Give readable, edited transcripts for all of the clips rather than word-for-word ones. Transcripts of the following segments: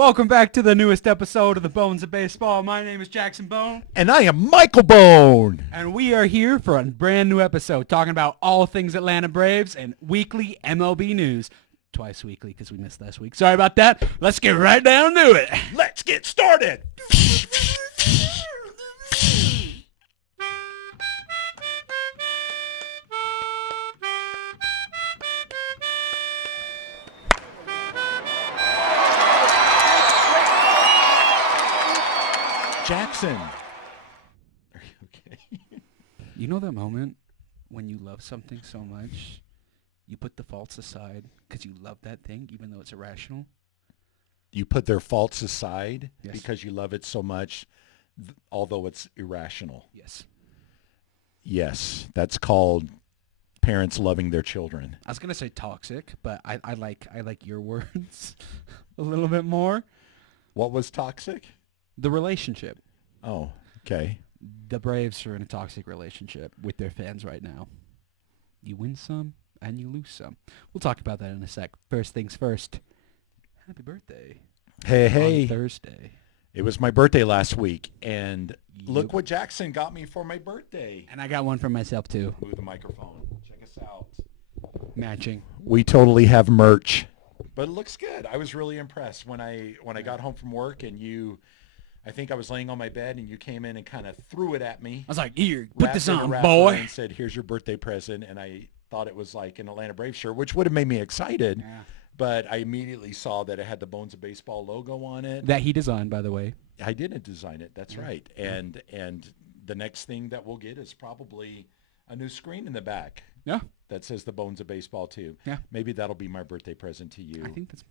Welcome back to the newest episode of the Bones of Baseball. My name is Jackson Bone. And I am Michael Bone. And we are here for a brand new episode talking about all things Atlanta Braves and weekly MLB news. Twice weekly because we missed last week. Sorry about that. Let's get right down to it. Let's get started. Jackson. Are you okay? You know that moment when you love something so much, you put the faults aside because you love that thing even though it's irrational? You put their faults aside Yes. because you love it so much, although it's irrational. Yes. Yes, that's called parents loving their children. I was going to say toxic, but I like your words a little bit more. What was toxic? The relationship. Oh, okay. The Braves are in a toxic relationship with their fans right now. You win some and you lose some. We'll talk about that in a sec. First things first. Happy birthday. Hey. On Thursday. It was my birthday last week, and look Yep. what Jackson got me for my birthday. And I got one for myself too. Move the microphone. Check us out. Matching. We totally have merch. But it looks good. I was really impressed when I got home from work and I think I was laying on my bed and you came in and kind of threw it at me. I was like, here, put wrapped this in a on, wrapper, boy. and said, here's your birthday present. And I thought it was like an Atlanta Braves shirt, which would have made me excited. Yeah. But I immediately saw that it had the Bones of Baseball logo on it. That he designed, by the way. I didn't design it. That's Yeah. right. And the next thing that we'll get is probably a new screen in the back. Yeah. That says the Bones of Baseball too. Yeah. Maybe that'll be my birthday present to you I think that's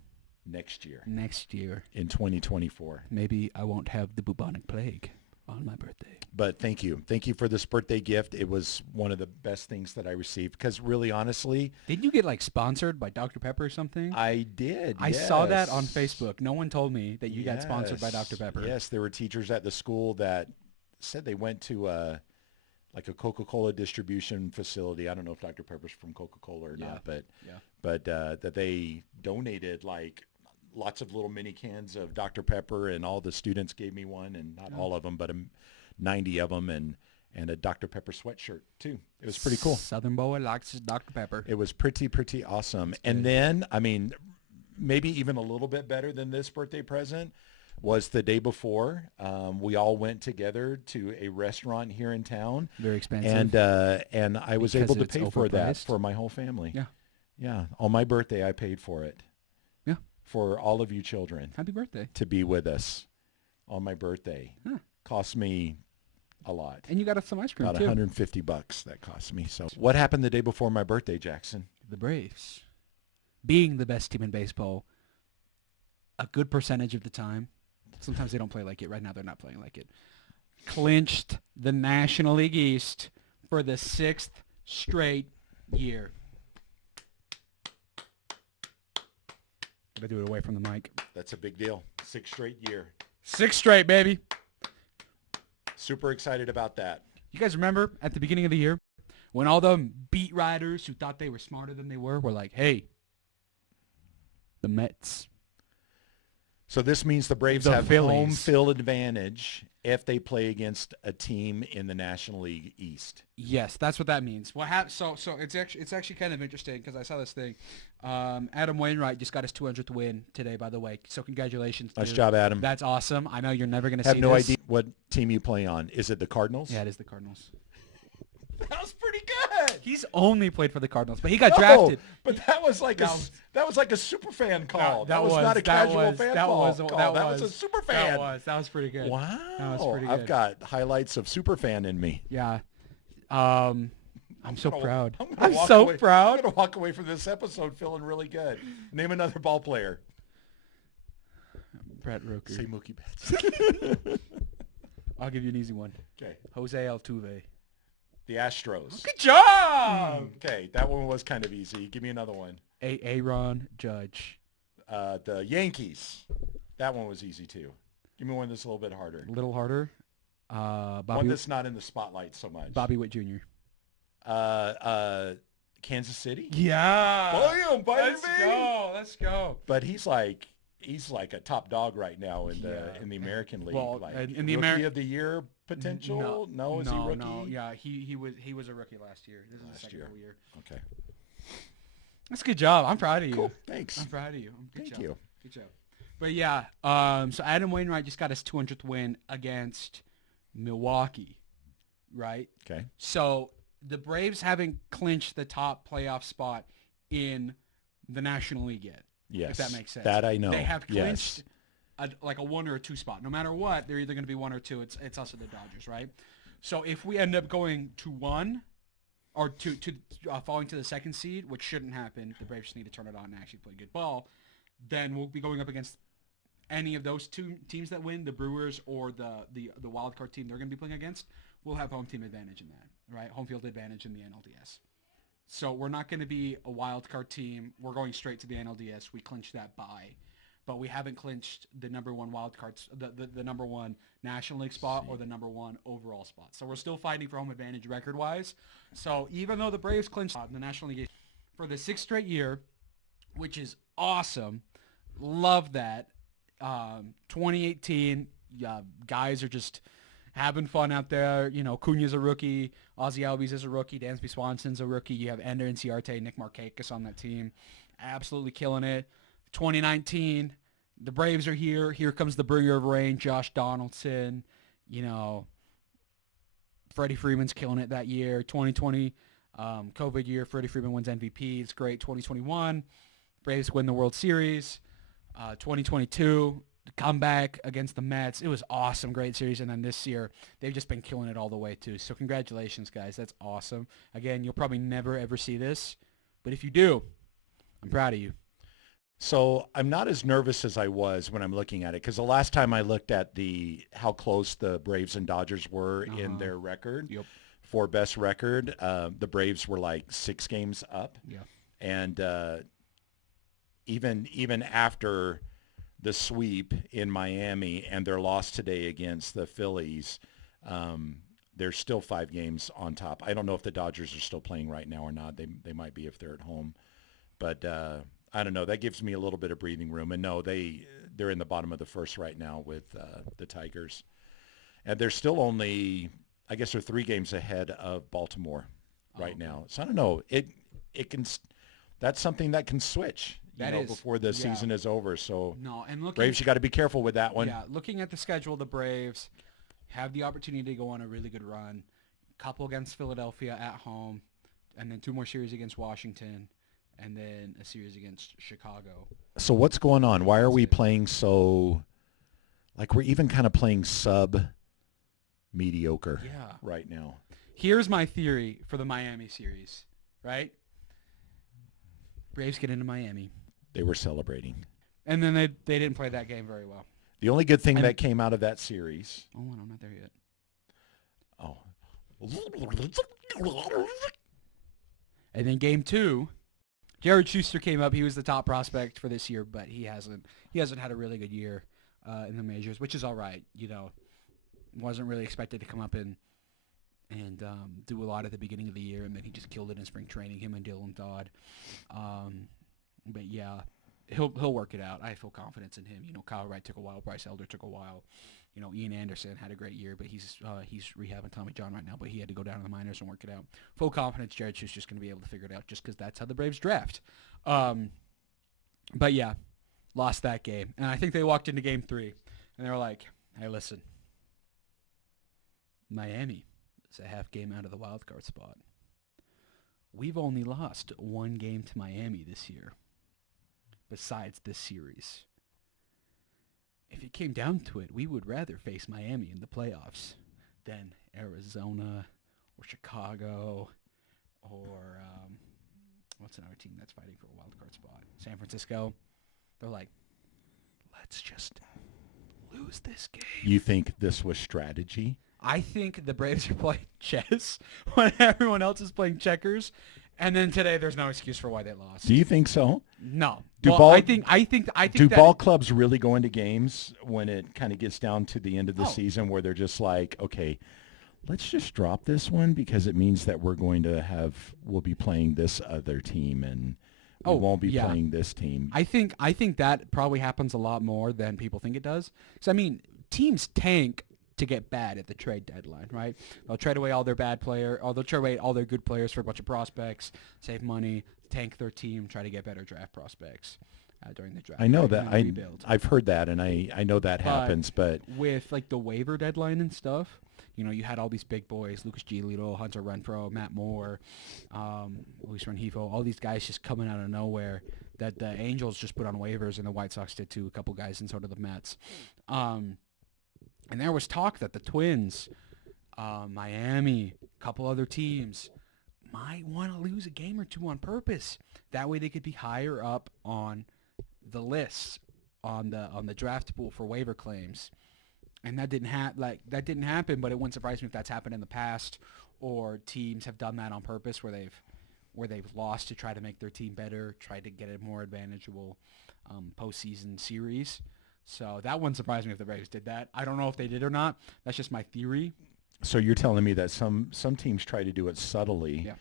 next year next year. in 2024. Maybe I won't have the bubonic plague on my birthday. But thank you. Thank you for this birthday gift. It was one of the best things that I received because really, honestly, Didn't you get like sponsored by Dr. Pepper or something? I did. I saw that on yes. Facebook. No one told me that you got sponsored by Dr. Pepper. Yes, there were teachers at the school that said they went to like a Coca-Cola distribution facility. I don't know if Dr. Pepper's from Coca-Cola or Yeah. not, but Yeah. that they donated like lots of little mini cans of Dr. Pepper, and all the students gave me one, and not all of them, but 90 of them, and a Dr. Pepper sweatshirt too. It was pretty cool. Southern boy likes his Dr. Pepper. It was pretty awesome. And then, I mean, maybe even a little bit better than this birthday present was the day before. We all went together to a restaurant here in town. Very expensive. And I was Because able to it's pay for that overpriced? for my whole family. Yeah. Yeah. On my birthday, I paid for it. Yeah. For all of you children Happy birthday. to be with us on my birthday. Huh. Cost me a lot. And you got us some ice cream About too. $150 that cost me. So what happened the day before my birthday, Jackson? The Braves, being the best team in baseball, a good percentage of the time. Sometimes they don't play like it. Right now they're not playing like it. Clinched the National League East for the 6th straight year. Gotta do it away from the mic. That's a big deal. 6th straight year. 6th straight, baby. Super excited about that. You guys remember at the beginning of the year when all the beat writers who thought they were smarter than they were like, hey, the Mets. So this means the Braves The have Phillies. home field advantage if they play against a team in the National League East. Yes, that's what that means. So it's actually kind of interesting because I saw this thing. Adam Wainwright just got his 200th win today, by the way. So congratulations. Nice dude. job, Adam. That's awesome. I know you're never going to I have see no this. idea what team you play on. Is it the Cardinals? Yeah, it is the Cardinals. That was pretty good. He's only played for the Cardinals, but he got No, drafted. but that was like that was like a super fan call. That was not a casual fan call. That was a super fan. That was pretty good. Wow. That was pretty I've good. got highlights of super fan in me. Yeah. I'm so gonna- proud. gonna I'm walk so away- proud. I'm going to walk away from this episode feeling really good. Name another ball player. Brett Rooker. Say Mookie Betts. I'll give you an easy one. Okay. Jose Altuve. The Astros. Good job. Okay, that one was kind of easy. Give me another one. Aaron Judge. The Yankees. That one was easy too. Give me one that's a little bit harder. A little harder. One Bobby that's not in the spotlight so much. Bobby Witt Jr. Kansas City. Yeah. William, Let's go. But he's like he's like a top dog right now in the American League. Well, Like in the rookie of the year potential. No, is he rookie? No, yeah, he was a rookie last year. This is the second full year. Okay. That's a good job. I'm proud of you. Cool. Thanks. I'm proud of you. Thank you. Good job. But yeah, so Adam Wainwright just got his 200th win against Milwaukee, right? Okay. So the Braves haven't clinched the top playoff spot in the National League yet. Yes. If that makes sense. That I know. They have clinched like a 1 or a 2 spot. No matter what, they're either going to be 1 or 2. It's us or the Dodgers, right? So if we end up going to 1 or to falling to the 2nd seed, which shouldn't happen, the Braves just need to turn it on and actually play good ball, then we'll be going up against any of those 2 teams that win, the Brewers or the wild card team they're going to be playing against. We'll have home team advantage in that, right? Home field advantage in the NLDS. So we're not going to be a wild card team. We're going straight to the NLDS. We clinched that bye. But we haven't clinched the number 1 wild cards, the number 1 National League spot or the number 1 overall spot. So we're still fighting for home advantage record-wise. So even though the Braves clinched the National League for the 6th straight year, which is awesome, love that. 2018, guys are just having fun out there. You know, Cuna's a rookie. Ozzy Albies is a rookie. Dansby Swanson's a rookie. You have Ender Inciarte, Nick Markakis on that team. Absolutely killing it. 2019, the Braves are here. Here comes the bringer of rain, Josh Donaldson. You know, Freddie Freeman's killing it that year. 2020, COVID year, Freddie Freeman wins MVP. It's great. 2021, Braves win the World Series. 2022, comeback against the Mets. It was awesome, great series. And then this year, they've just been killing it all the way too. So congratulations, guys. That's awesome. Again, you'll probably never, ever see this. But if you do, I'm proud of you. So I'm not as nervous as I was when I'm looking at it, because the last time I looked at how close the Braves and Dodgers were in their record for best record, the Braves were like 6 games up. Yeah. And even after the sweep in Miami and their loss today against the Phillies, they're still 5 games on top. I don't know if the Dodgers are still playing right now or not. They might be if they're at home. But I don't know. That gives me a little bit of breathing room. And no, they're in the bottom of the 1st right now with the Tigers. And they're still only, I guess they're 3 games ahead of Baltimore right now. So I don't know. That's something that can switch before the season is over. So Braves, you got to be careful with that one. Yeah, looking at the schedule, the Braves have the opportunity to go on a really good run. Couple against Philadelphia at home, and then 2 more series against Washington, and then a series against Chicago. So what's going on? Why are we playing so, like we're even kind of playing sub-mediocre right now? Here's my theory for the Miami series, right? Braves get into Miami. They were celebrating. And then they didn't play that game very well. The only good thing that came out of that series. Oh, I'm not there yet. Oh. And then game 2, Jared Schuster came up. He was the top prospect for this year, but he hasn't had a really good year in the majors, which is all right. You know, wasn't really expected to come up and do a lot at the beginning of the year, and then he just killed it in spring training, him and Dylan Dodd. But yeah, he'll work it out. I have full confidence in him. You know, Kyle Wright took a while, Bryce Elder took a while. You know, Ian Anderson had a great year, but he's rehabbing Tommy John right now, but he had to go down to the minors and work it out. Full confidence Jared Schuster's just going to be able to figure it out just because that's how the Braves draft. But yeah, lost that game. And I think they walked into game 3, and they were like, hey, listen, Miami is a half game out of the wild card spot. We've only lost 1 game to Miami this year, besides this series. If it came down to it, we would rather face Miami in the playoffs than Arizona or Chicago or what's another team that's fighting for a wild card spot? San Francisco. They're like, let's just lose this game. You think this was strategy? I think the Braves are playing chess when everyone else is playing checkers. And then today, there's no excuse for why they lost. Do you think so? No. I think do ball clubs really go into games when it kind of gets down to the end of the season where they're just like, okay, let's just drop this one because it means that we'll be playing this other team and We Oh, won't be yeah. playing this team. I think that probably happens a lot more than people think it does. So I mean, teams tank to get bad at the trade deadline, right? They'll trade away all their bad player, or they'll trade away all their good players for a bunch of prospects, save money, tank their team, try to get better draft prospects during the draft. I know right? that. And then rebuild. I've heard that, and I know that happens. But with like the waiver deadline and stuff, you had all these big boys, Lucas Giolito, Hunter Renfroe, Matt Moore, Luis Rengifo, all these guys just coming out of nowhere that the Angels just put on waivers, and the White Sox did too, a couple guys, and so did the Mets. And there was talk that the Twins, Miami, a couple other teams might want to lose a game or two on purpose. That way they could be higher up on the list on the draft pool for waiver claims. And that didn't happen, but it wouldn't surprise me if that's happened in the past, or teams have done that on purpose where they've lost to try to make their team better, try to get a more advantageable postseason series. So that wouldn't surprise me if the Braves did that. I don't know if they did or not. That's just my theory. so you're telling me that some teams try to do it subtly, Yeah.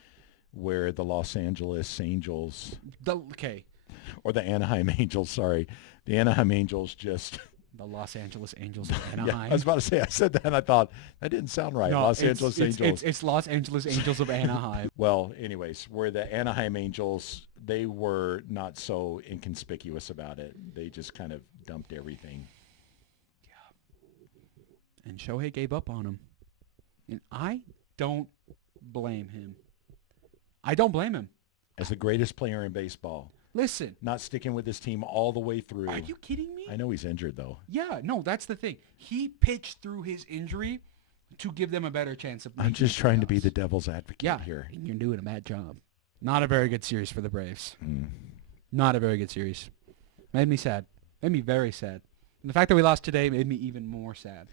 where the Los Angeles Angels Okay. or the Anaheim Angels, sorry, the Anaheim Angels just. The Los Angeles Angels of Anaheim. Yeah, I was about to say, I said that and I thought that didn't sound right. No, Los Angeles Angels. It's Los Angeles Angels of Anaheim. Well, anyways, where the Anaheim Angels, they were not so inconspicuous about it. They just kind of dumped everything. And Shohei gave up on him. And I don't blame him. I don't blame him. As the greatest player in baseball, Listen, not sticking with his team all the way through. are you kidding me? I know he's injured, though. Yeah, no, that's the thing. He pitched through his injury to give them a better chance of making I'm just the trying to be playoffs. the devil's advocate Yeah, here. and you're doing a bad job. Not a very good series for the Braves. Mm. Not a very good series. Made me sad. Made me very sad. And the fact that we lost today made me even more sad.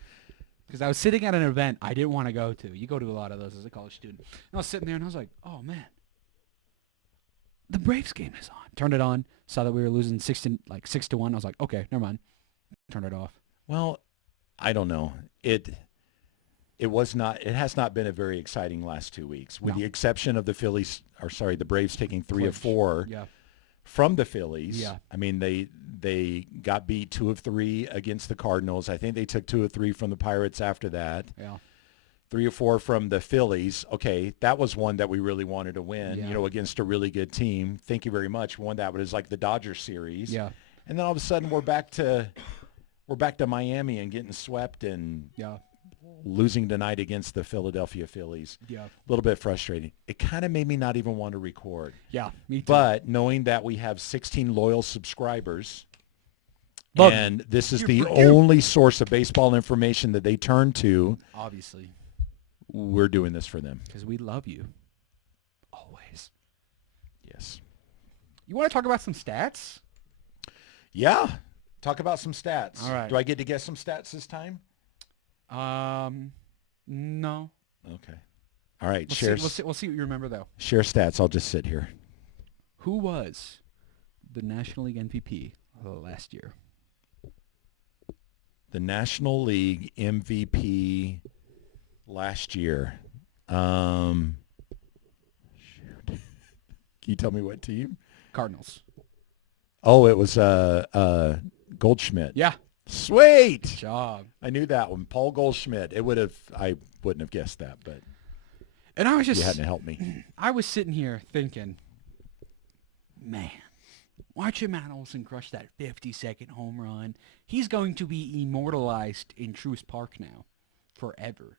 Because I was sitting at an event I didn't want to go to. You go to a lot of those as a college student. And I was sitting there and I was like, oh, man. The Braves game is on. Turned it on. Saw that we were losing 6-1. I was like, okay, never mind. Turned it off. Well, I don't know. It has not been a very exciting last 2 weeks, with No. the exception of the Braves taking 3 of 4 Yeah. from the Phillies. Yeah. I mean, they got beat 2 of 3 against the Cardinals. I think they took 2 of 3 from the Pirates after that. Yeah. 3 or 4 from the Phillies. Okay, that was one that we really wanted to win, Yeah. against a really good team. Thank you very much. We won that. It was like the Dodgers series. Yeah. And then all of a sudden we're back to Miami and getting swept and Yeah. losing tonight against the Philadelphia Phillies. Yeah. A little bit frustrating. It kind of made me not even want to record. Yeah. Me too. But knowing that we have 16 loyal subscribers, Love and this is You're the for you. only source of baseball information that they turn to, Obviously. we're doing this for them. Because we love you. Always. Yes. You want to talk about some stats? Yeah. Talk about some stats. All right. Do I get to guess some stats this time? No. Okay. All right. We'll see what you remember, though. Share stats. I'll just sit here. Who was the National League MVP last year? The National League MVP last year. Shoot. Can you tell me what team? Cardinals. Oh, it was Goldschmidt. Yeah. Sweet. Good job. I knew that one. Paul Goldschmidt. I wouldn't have guessed that, but And I was you hadn't helped me. I was sitting here thinking, man, watching Matt Olson crush that 50-second home run. He's going to be immortalized in Truist Park now forever,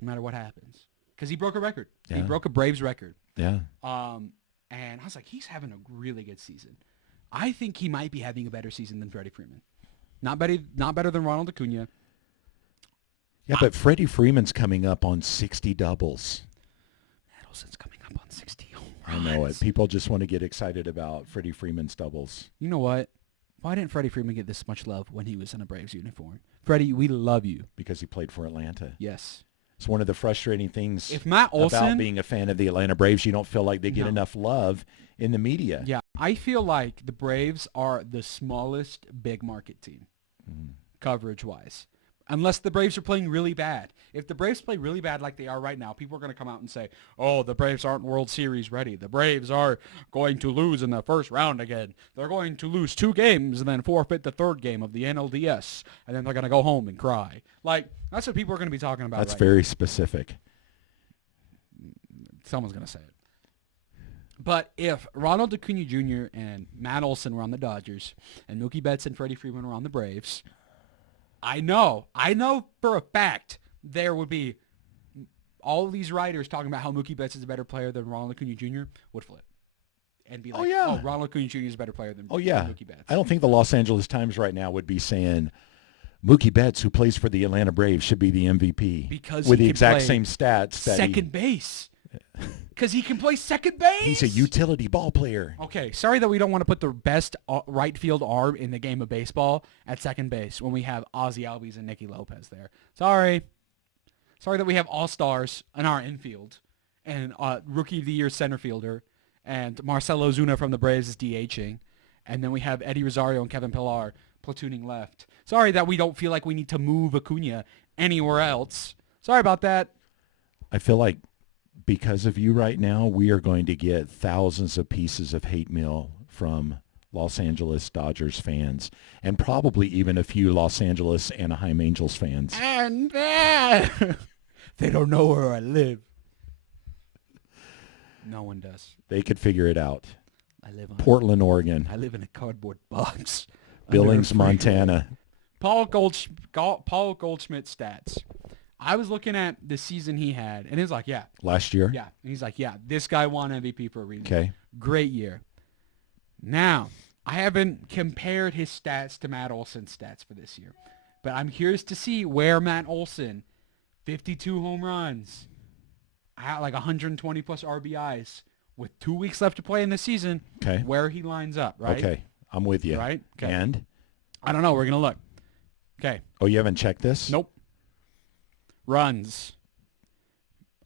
no matter what happens. Because he broke a record. Yeah. He broke a Braves record. Yeah. And I was like, he's having a really good season. I think he might be having a better season than Freddie Freeman. Not better than Ronald Acuna. Yeah, but Freddie Freeman's coming up on 60 doubles. Matt Olson's coming up on 60 home I runs. know it. People just want to get excited about Freddie Freeman's doubles. You know what? Why didn't Freddie Freeman get this much love when he was in a Braves uniform? Freddie, we love you. Because he played for Atlanta. Yes. It's one of the frustrating things If Matt Olson, about being a fan of the Atlanta Braves. You don't feel like they get No. enough love in the media. yeah, I feel like the Braves are the smallest big market team, coverage-wise. Unless the Braves are playing really bad. If the Braves play really bad like they are right now, people are going to come out and say, oh, the Braves aren't World Series ready. The Braves are going to lose in the first round again. They're going to lose 2 games and then forfeit the 3rd game of the NLDS. And then they're going to go home and cry. Like, that's what people are going to be talking about. That's right very now. specific. Someone's going to say it. But if Ronald Acuna Jr. and Matt Olson were on the Dodgers and Mookie Betts and Freddie Freeman were on the Braves, I know for a fact there would be all of these writers talking about how Mookie Betts is a better player than Ronald Acuna Jr. would flip and be like, oh, Ronald Acuna Jr. is a better player than Mookie Betts. I don't think the Los Angeles Times right now would be saying Mookie Betts, who plays for the Atlanta Braves, should be the MVP because with the exact same stats. Second base. Because he can play second base. He's a utility ball player. Okay, sorry that we don't want to put the best right field arm in the game of baseball at second base when we have Ozzie Albies and Nicky Lopez there. Sorry that we have all-stars in our infield and Rookie of the Year center fielder and Marcelo Zuna from the Braves is DHing. And then we have Eddie Rosario and Kevin Pillar platooning left. Sorry that we don't feel like we need to move Acuna anywhere else. Sorry about that. I feel like because of you right now, we are going to get thousands of pieces of hate mail from Los Angeles Dodgers fans and probably even a few Los Angeles Anaheim Angels fans. And they don't know where I live. No one does. They could figure it out. I live on Portland, Oregon. I live in a cardboard box. Billings, Montana. Paul Goldschmidt stats. I was looking at the season he had, and he's like, yeah. Last year? Yeah. And he's like, yeah, this guy won MVP for a reason. Okay. Great year. Now, I haven't compared his stats to Matt Olson's stats for this year, but I'm curious to see where Matt Olson, 52 home runs, like 120 plus RBIs, with 2 weeks left to play in the season, okay, where he lines up, right? Okay. I'm with you. Right? Okay. And? I don't know. We're going to look. Okay. Oh, you haven't checked this? Nope. Runs.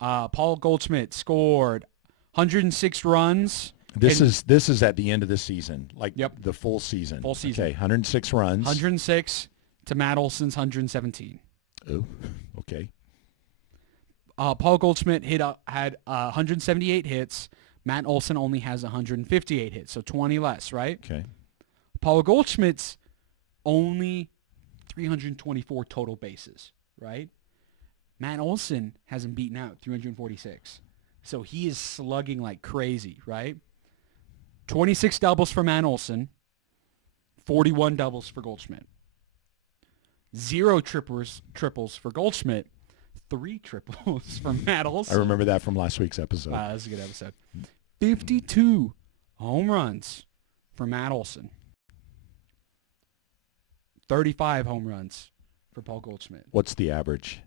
Paul Goldschmidt scored 106 runs. This is at the end of the season, like Yep. the full season. Full season. Okay, 106 runs. 106 to Matt Olson's 117. Oh, okay. Paul Goldschmidt had 178 hits. Matt Olson only has 158 hits, so 20 less, right? Okay. Paul Goldschmidt's only 324 total bases, right? Matt Olson has him beaten out, 346. So he is slugging like crazy, right? 26 doubles for Matt Olson, 41 doubles for Goldschmidt. 0 triples for Goldschmidt, 3 triples for Matt Olson. I remember that from last week's episode. That was a good episode. 52 home runs for Matt Olson. 35 home runs for Paul Goldschmidt. What's the average?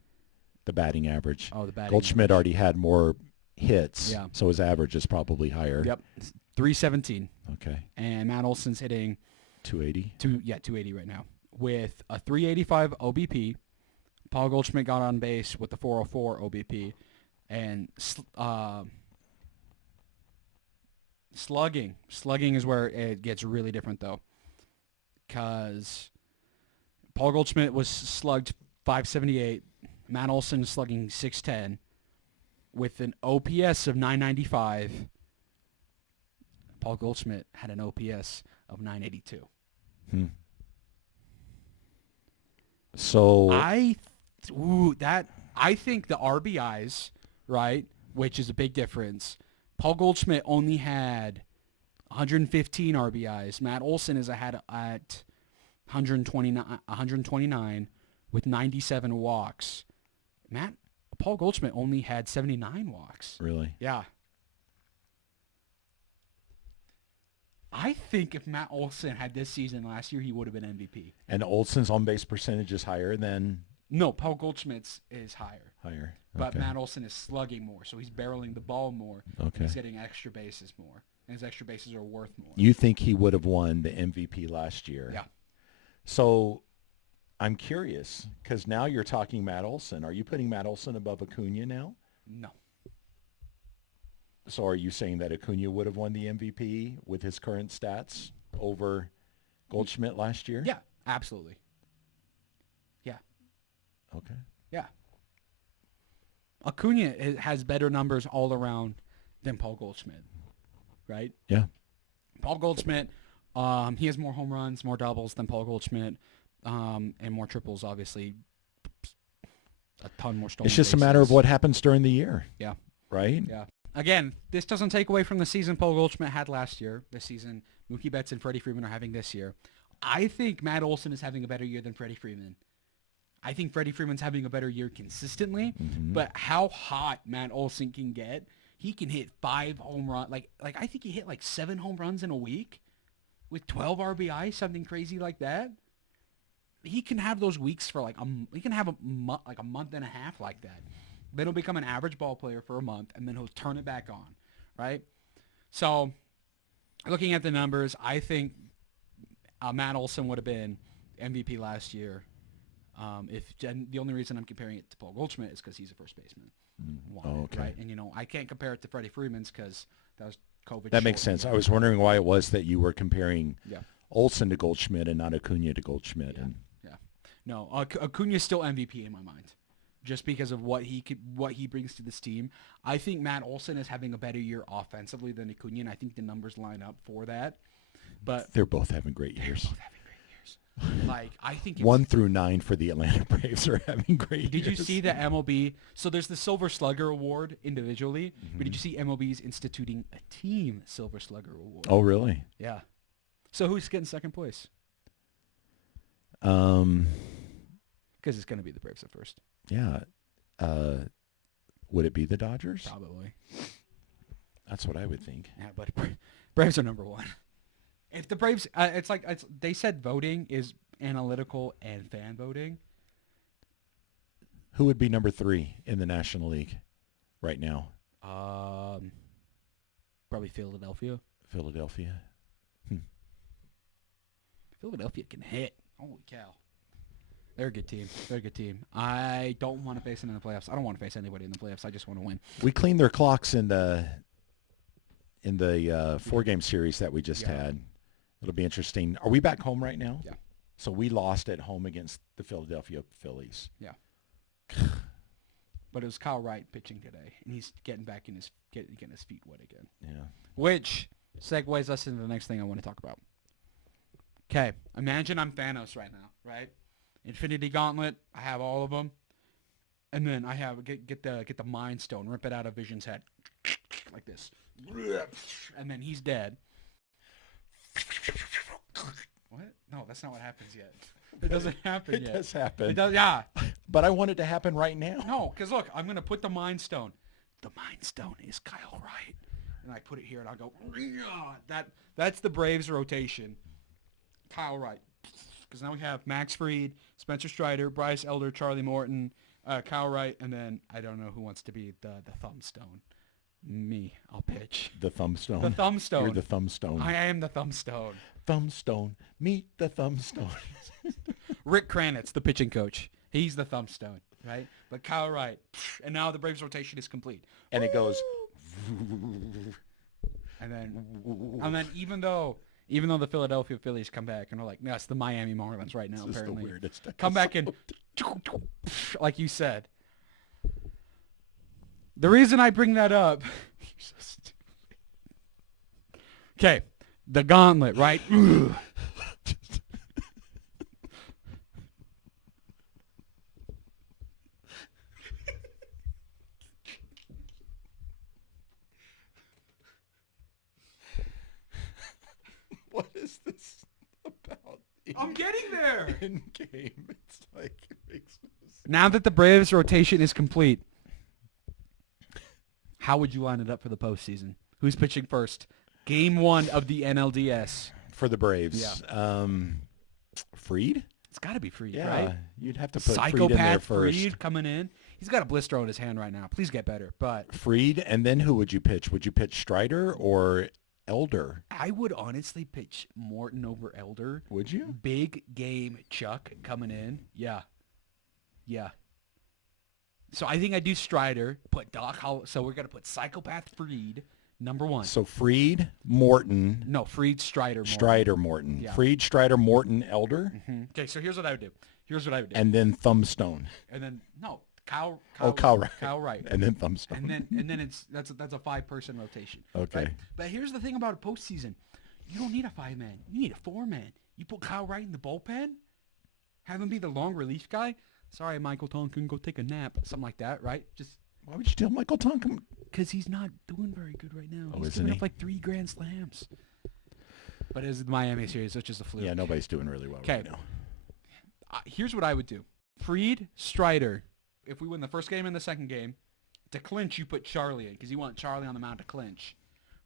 The batting average. Oh, the batting Goldschmidt average. already had more hits, Yeah. so his average is probably higher. Yep, 317. Okay. And Matt Olson's hitting 280. 280 right now with a 385 OBP. Paul Goldschmidt got on base with the 404 OBP, and slugging is where it gets really different though, because Paul Goldschmidt was slugged 578. Matt Olson is slugging 610 with an OPS of 995. Paul Goldschmidt had an OPS of 982. So I think the RBIs, right, which is a big difference. Paul Goldschmidt only had 115 RBIs. Matt Olson is ahead at 129 with 97 walks. Paul Goldschmidt only had 79 walks. really? Yeah. I think if Matt Olson had this season last year, he would have been MVP. And Olson's on-base percentage is higher than No, Paul Goldschmidt's is higher. higher. But Okay. Matt Olson is slugging more, so he's barreling the ball more. Okay. He's getting extra bases more, and his extra bases are worth more. You think he would have won the MVP last year? Yeah. So I'm curious because now you're talking Matt Olson. Are you putting Matt Olson above Acuna now? No. So are you saying that Acuna would have won the MVP with his current stats over Goldschmidt last year? Yeah, absolutely. Yeah. Okay. Yeah. Acuna has better numbers all around than Paul Goldschmidt, right? Yeah. Paul Goldschmidt, he has more home runs, more doubles than Paul Goldschmidt, and more triples, obviously. A ton more stolen It's just bases. a matter of what happens during the year. Yeah. Right? Yeah. Again, this doesn't take away from the season Paul Goldschmidt had last year. This season, Mookie Betts and Freddie Freeman are having this year. I think Matt Olson is having a better year than Freddie Freeman. I think Freddie Freeman's having a better year consistently, but how hot Matt Olson can get, he can hit 5 home runs. Like I think he hit like 7 home runs in a week with 12 RBI, something crazy like that. He can have those weeks for he can have a month and a half like that. Then he'll become an average ball player for a month, and then he'll turn it back on, right? So, looking at the numbers, I think Matt Olson would have been MVP last year. The only reason I'm comparing it to Paul Goldschmidt is because he's a first baseman. Okay. Right? And, I can't compare it to Freddie Freeman's because that was COVID. That makes sense. I was wondering why it was that you were comparing Yeah. Olson to Goldschmidt and not Acuna to Goldschmidt. Yeah. No, Acuna's still MVP in my mind, just because of what he brings to this team. I think Matt Olson is having a better year offensively than Acuna, and I think the numbers line up for that. But they're both having great years. I think 1 through 9 for the Atlanta Braves are having great Did years. you see the MLB? So there's the Silver Slugger Award individually, but did you see MLB's instituting a team Silver Slugger Award? Oh, really? Yeah. So who's getting second place? Because it's going to be the Braves at first. Yeah. Would it be the Dodgers? Probably. That's what I would think. Yeah, but Braves are number 1. If the Braves, they said voting is analytical and fan voting. Who would be number 3 in the National League right now? Probably Philadelphia. Philadelphia. Philadelphia can hit. Holy cow. They're a good team. I don't want to face them in the playoffs. I don't want to face anybody in the playoffs. I just want to win. We cleaned their clocks in the 4-game series that we just had. It'll be interesting. Are we back home right now? Yeah. So we lost at home against the Philadelphia Phillies. Yeah. But it was Kyle Wright pitching today, and he's getting back in getting his feet wet again. Yeah. Which segues us into the next thing I want to talk about. Okay, imagine I'm Thanos right now, right? Infinity Gauntlet, I have all of them, and then I have get the Mind Stone, rip it out of Vision's head, like this, and then he's dead. What? No, that's not what happens yet. It doesn't happen yet. It does happen. It does, yeah. But I want it to happen right now. No, because look, I'm going to put the Mind Stone. The Mind Stone is Kyle Wright. And I put it here, and I'll go, that's the Braves rotation. Kyle Wright. Because now we have Max Fried, Spencer Strider, Bryce Elder, Charlie Morton, Kyle Wright, and then I don't know who wants to be the Thumb Stone. Me. I'll pitch. The Thumb Stone. The Thumb Stone. You're the Thumb Stone. I am the Thumb Stone. Thumb Stone. Meet the Thumb Stone. Rick Kranitz, the pitching coach. He's the Thumb Stone, right? But Kyle Wright. And now the Braves rotation is complete. And it goes. And then even though the Philadelphia Phillies come back and are like, no, it's the Miami Marlins right now, This apparently. is the weirdest Come back and, like you said. The reason I bring that up, you're so stupid. Okay, the gauntlet, right? What is this about? I'm getting there. In game, it's like it makes no sense. Now that the Braves rotation is complete, how would you line it up for the postseason? Who's pitching first? Game 1 of the NLDS. For the Braves. Yeah. Fried? It's got to be Fried, Yeah, right? you'd have to put Fried in there Psychopath first. Fried coming in. He's got a blister on his hand right now. Please get better. But Fried, and then who would you pitch? Would you pitch Strider or Elder? I would honestly pitch Morton over Elder. Would you? Big game Chuck coming in. Yeah. So I think I do Strider, put Doc Hollow. So we're going to put Psychopath Fried, number 1. So Fried, Morton, No, Fried, Strider, Morton. Strider, Morton. Yeah. Fried, Strider, Morton, Elder. Okay, so here's what I would do. Here's what I would do. And then Thumbstone. And then no, Kyle Wright. Kyle Wright. And then Thumbstone. And then that's a 5-person rotation. Okay. Right? But here's the thing about a postseason. You don't need a 5-man. You need a 4-man. You put Kyle Wright in the bullpen, have him be the long relief guy. Sorry, Michael Tonkin, go take a nap. Something like that, right? Just Why would you tell Michael Tonkin? because he's not doing very good right now. Oh, He's isn't giving he? up like 3 grand slams. But it's the Miami series, so it's just a fluke. Yeah, nobody's doing really well right now. Here's what I would do. Fried, Strider. If we win the first game and the second game, to clinch, you put Charlie in because you want Charlie on the mound to clinch.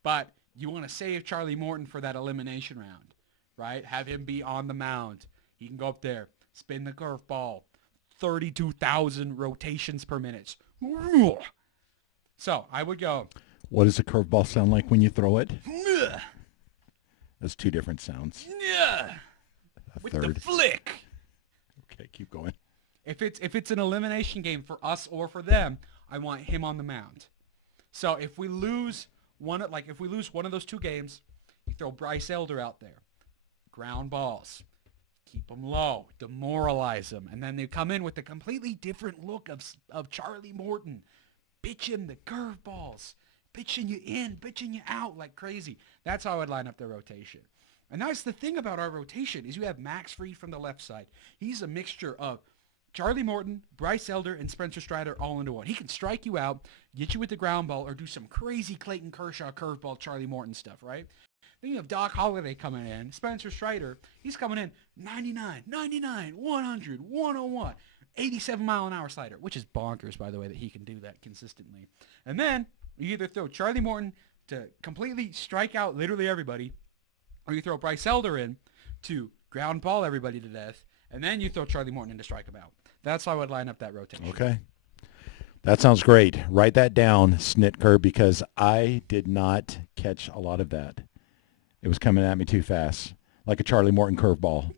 But you want to save Charlie Morton for that elimination round, right? Have him be on the mound. He can go up there, spin the curveball, 32,000 rotations per minute. So I would go. What does a curveball sound like when you throw it? That's 2 different sounds. With third. the flick. Okay, keep going. If it's an elimination game for us or for them, I want him on the mound. So if we lose one of those 2 games, you throw Bryce Elder out there, ground balls, keep them low, demoralize them, and then they come in with a completely different look of Charlie Morton, pitching the curveballs, pitching you in, pitching you out like crazy. That's how I would line up the rotation. And that's the thing about our rotation is you have Max Fried from the left side. He's a mixture of Charlie Morton, Bryce Elder, and Spencer Strider all into one. He can strike you out, get you with the ground ball, or do some crazy Clayton Kershaw curveball Charlie Morton stuff, right? Then you have Doc Holliday coming in. Spencer Strider, he's coming in 99, 100, 101, 87-mile-an-hour slider, which is bonkers, by the way, that he can do that consistently. And then you either throw Charlie Morton to completely strike out literally everybody, or you throw Bryce Elder in to ground ball everybody to death, and then you throw Charlie Morton in to strike him out. That's how I would line up that rotation. Okay. That sounds great. Write that down, Snitker, because I did not catch a lot of that. It was coming at me too fast, like a Charlie Morton curveball.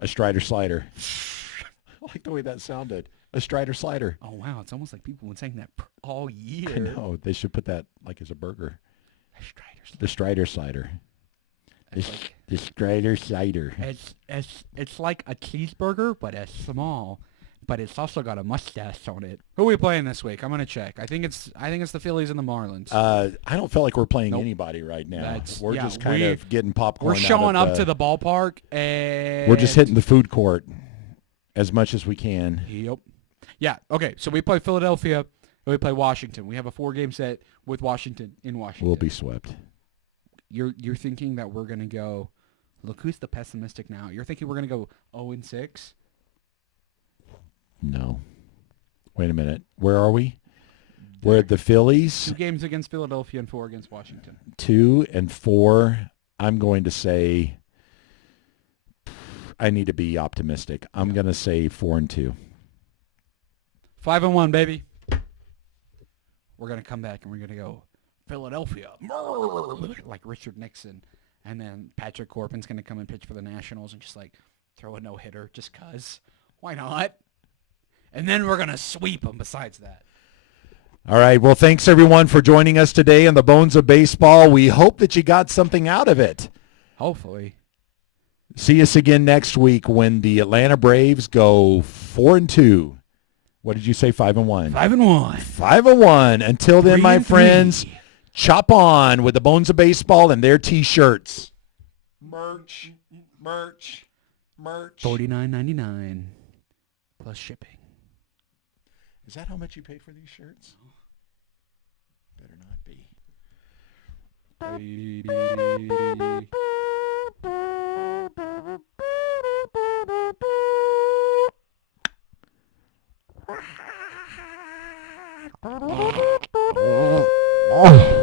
A Strider slider. I like the way that sounded. A Strider slider. Oh, wow. It's almost like people have been saying that all year. I know. They should put that like as a burger. A Strider slider. The Strider slider. The Strider slider. It's like a cheeseburger, but it's small. But it's also got a mustache on it. Who are we playing this week? I'm gonna check. I think it's the Phillies and the Marlins. I don't feel like we're playing anybody right now. We're just kind of getting popcorn. We're showing up to the ballpark, and we're just hitting the food court as much as we can. Yep. Yeah. Okay. So we play Philadelphia, and we play Washington. We have a 4-game set with Washington in Washington. We'll be swept. You're thinking that we're gonna go? Look, who's the pessimistic now? You're thinking we're gonna go 0-6? No. Wait a minute. Where are we? We're at the Phillies. 2 games against Philadelphia and 4 against Washington. 2 and 4. I'm going to say I need to be optimistic. I'm going to say 4-2. 5-1, baby. We're going to come back and we're going to go Philadelphia. Like Richard Nixon. And then Patrick Corbin's going to come and pitch for the Nationals and just like throw a no-hitter just because. Why not? And then we're going to sweep them besides that. All right. Well, thanks, everyone, for joining us today on the Bones of Baseball. We hope that you got something out of it. Hopefully. See us again next week when the Atlanta Braves go 4-2. What did you say, 5-1? 5-1. 5-1. Until then, my friends, chop on with the Bones of Baseball and their T-shirts. Merch. $49.99 plus shipping. Is that how much you paid for these shirts? Better not be. Oh.